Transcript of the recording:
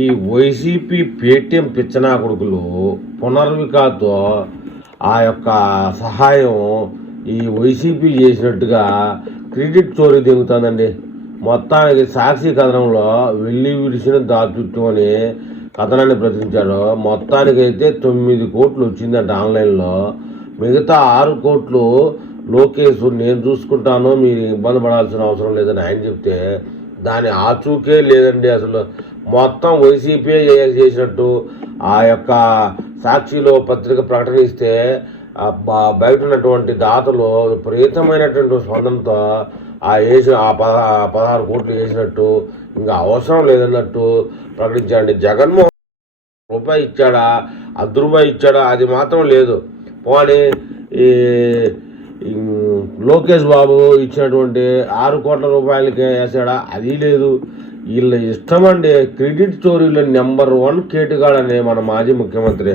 ఈ YCP Paytm పిచ్చనా కొడుకులు పునర్వికాతో ఆ యొక్క సహాయం ఈ వైసీపీ చేసినట్టుగా క్రెడిట్ చోరీ దిగుతుందండి. మొత్తానికి సాక్షి కథనంలో వెళ్ళి విడిచిన దాచుట్టు అని కథనాన్ని ప్రచురించాడు. మొత్తానికైతే 9 కోట్లు వచ్చిందంట ఆన్లైన్లో. మిగతా 6 కోట్లు లోకేష్ నేను చూసుకుంటాను, మీరు ఇబ్బంది పడాల్సిన అవసరం లేదని ఆయన చెప్తే దాని ఆచూకే లేదండి. అసలు మొత్తం వైసీపీ చేసినట్టు ఆ యొక్క సాక్షిలో పత్రిక ప్రకటన ఇస్తే బయట ఉన్నటువంటి దాతలు విపరీతమైనటువంటి స్పందనతో ఆ 16 కోట్లు వేసినట్టు ఇంకా అవసరం లేదన్నట్టు ప్రకటించాడండి. జగన్మోహన్ రూపాయి ఇచ్చాడా, ₹1 ఇచ్చాడా అది మాత్రం లేదు. పోనీ ఈ లోకేష్ బాబు ఇచ్చినటువంటి 6 కోట్ల రూపాయలకి వేసాడా అది లేదు. వీళ్ళ ఇష్టం అండి. క్రెడిట్ చోరీలో నెంబర్ 1 కేటుగాడనే మన మాజీ ముఖ్యమంత్రి.